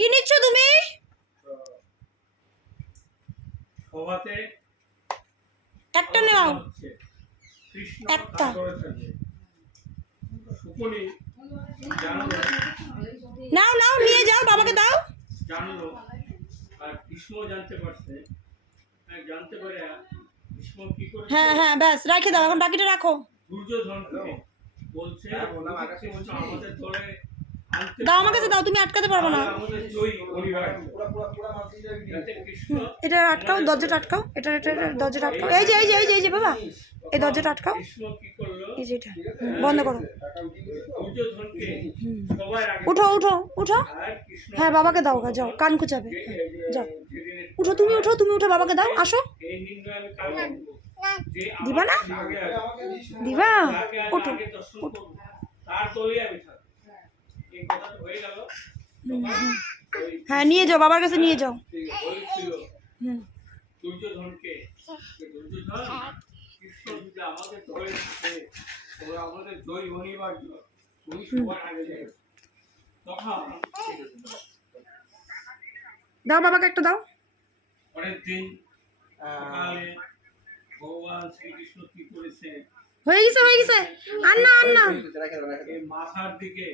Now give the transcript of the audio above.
কি নিচ্ছ তুমি? সভাতে একটা নাও, কৃষ্ণ একটা। শুকুনি জানলো নাও নাও, নিয়ে যাও, বাবাকে দাও। জানলো আর কৃষ্ণ জানতে পারছে, জানতে পারে কৃষ্ণ কি করে। হ্যাঁ হ্যাঁ, ব্যাস রেখে দাও, এখন বাকিটা রাখো। দুর্যোধনকে বলছে কৃষ্ণ আমাদের দলে আনতে দাও আমার কাছে দাও, তুমি আটকাতে পারবে না। আমাদের জয়ী অনিবার্য। যাতে কৃষ্ণ এটা আটকাও, দরজাটা আটকাও, এটা দরজাটা আটকাও। এই যে এই যে এই যে এই যে বাবা, এই দরজাটা আটকাও। কৃষ্ণ কি করলো, এই যে এটা বন্ধ করো। দুর্যোধনকে সবার আগে উঠো উঠো উঠো। আর কৃষ্ণ হ্যাঁ বাবাকে দাও, যাও, কান খুঁচাবে। যাও, উঠো, তুমি উঠো, তুমি উঠে বাবাকে দাও, আসো। এই নিন্দা আমি কাল করবো যে দিবা না? আগে দিবা? তাকে আমি ওঠো। আগে দর্শন করবো, তার দলে আমি থাকবো। এই কথাটা হয়ে গেল। হ্যাঁ নিয়ে যাও, বাবার কাছে নিয়ে যাও। বলেছিল হুম দুর্যোধনকে, যে দুর্যোধন কৃষ্ণ যদি আমাদের দলে থাকে তোমরা আমাদের জয় অনিবার্য, তুমি সবার আগে যাবে। তখন দাও, বাবাকে একটা দাও। পরের দিন সকালে ভগবান শ্রীকৃষ্ণ কি করেছে, হয়ে গেছে হয়ে গেছে, আর না আর না। এই মাথার দিকে